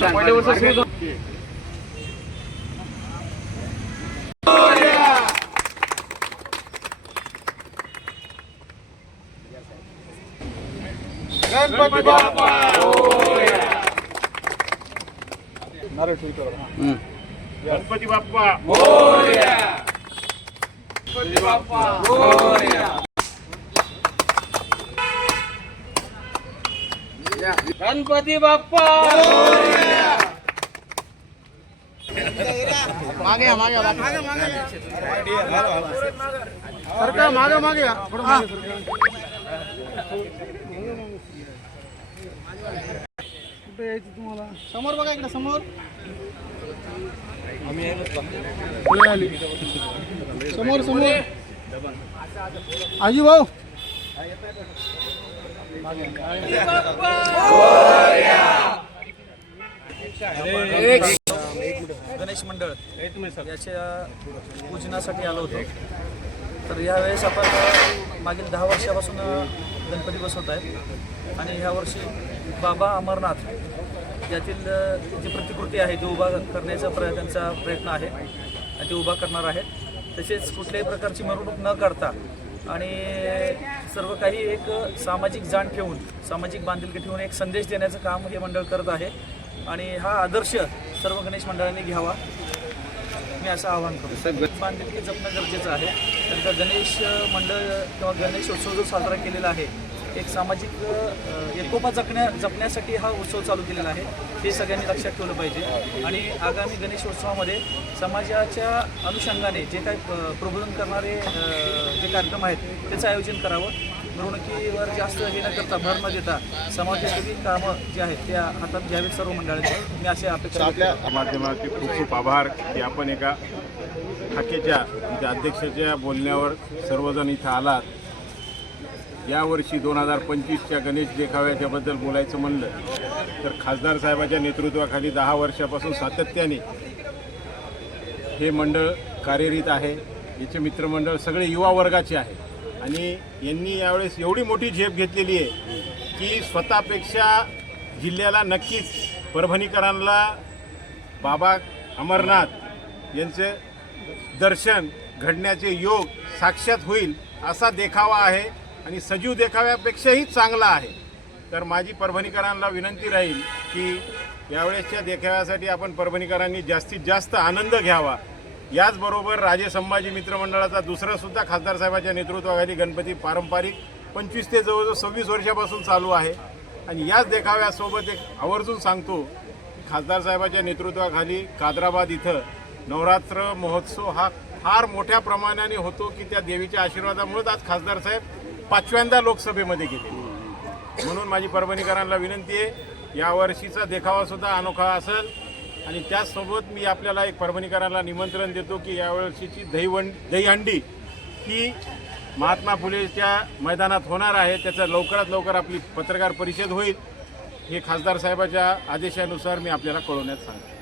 पहिल्या गणपती बाप्पा गणपती बाप्पा गणपती बाप्पा गणपती बाप्पा! मागे या, मागे या, मागे मागे मागे. या. कुठे यायचं तुम्हाला? समोर बघा इकडे समोर. समोर समोर. आजी भाऊ. गणेश मंडळ याच्या पूजनासाठी आलो होतो. तर यावेळेस आपण मागील दहा वर्षापासून गणपती बसवत आहेत आणि ह्या वर्षी बाबा अमरनाथ यातील जी प्रतिकृती आहे ती उभा करण्याचा प्र त्यांचा प्रयत्न आहे. आणि ती उभा करणार आहेत. तसेच कुठल्याही प्रकारची मिरवणूक न करता आणि सर्व काही एक सामाजिक जाण ठेवून सामाजिक बांधिलकी ठेवून एक संदेश देण्याचं काम हे मंडळ करत आहे. आणि हा आदर्श सर्व गणेश मंडळांनी घ्यावा. मी असं आवाहन करतो. बांधिलकी जपणं गरजेचं आहे. नंतर गणेश मंडळ किंवा गणेश उत्सव जो साजरा केलेला आहे एक सामाजिक एकोपा जपण्या जपण्यासाठी हा उत्सव चालू केलेला आहे. हे सगळ्यांनी लक्षात ठेवलं पाहिजे. आणि आगामी गणेशोत्सवामध्ये समाजाच्या अनुषंगाने जे काही प्रबोधन करणारे जे कार्यक्रम आहेत त्याचं आयोजन करावं. मिरवणुकीवर जास्त हे न करता भर न देता समाजासाठी कामं जी आहेत त्या हातात घ्यावीत सर्व मंडळांची. मी अशी अपेक्षा करतो. माध्यमाचे खूप खूप आभार. की आपण एका हाकेच्या म्हणजे अध्यक्षाच्या बोलण्यावर सर्वजण इथं आलात. यावर्षी दोन हजार पंचवीसच्या गणेश देखाव्याच्याबद्दल बोलायचं म्हणलं तर खासदार साहेबाच्या नेतृत्वाखाली दहा वर्षापासून सातत्याने हे मंडळ कार्यरत आहे. याचे मित्रमंडळ सगळे युवा वर्गाचे आहे आणि यांनी यावेळेस एवढी मोठी झेप घेतलेली आहे की स्वतःपेक्षा जिल्ह्याला नक्कीच परभणीकरांना बाबा अमरनाथ यांचे दर्शन घडण्याचे योग साक्षात होईल असा देखावा आहे आणि सजीव देखाव्यापेक्षाही चांगला आहे. तर माझी परभणीकरांना विनंती राहील की यावेळेसच्या देखाव्यासाठी आपण परभणीकरांनी जास्तीत जास्त आनंद घ्यावा. याचबरोबर राजे संभाजी मित्रमंडळाचा दुसरासुद्धा खासदार साहेबाच्या नेतृत्वाखाली गणपती पारंपरिक पंचवीस ते जवळजवळ सव्वीस वर्षापासून चालू आहे. आणि याच देखाव्यासोबत एक आवर्जून सांगतो खासदार साहेबाच्या नेतृत्वाखाली कादराबाद इथं नवरात्र महोत्सव हा फार मोठ्या प्रमाणाने होतो की त्या देवीच्या आशीर्वादामुळेच आज खासदार साहेब पाचव्यांदा लोकसभेमध्ये गेले. म्हणून माझी परभणीकरांना विनंती आहे यावर्षीचा देखावासुद्धा अनोखा असेल. आणि त्याचसोबत मी आपल्याला एक परभणीकरांना निमंत्रण देतो की यावर्षीची दहीवंड दहीहंडी ही महात्मा फुलेच्या मैदानात होणार आहे. त्याचं लवकरात लवकर आपली पत्रकार परिषद होईल. हे खासदार साहेबाच्या आदेशानुसार मी आपल्याला कळवण्यात सांगतो.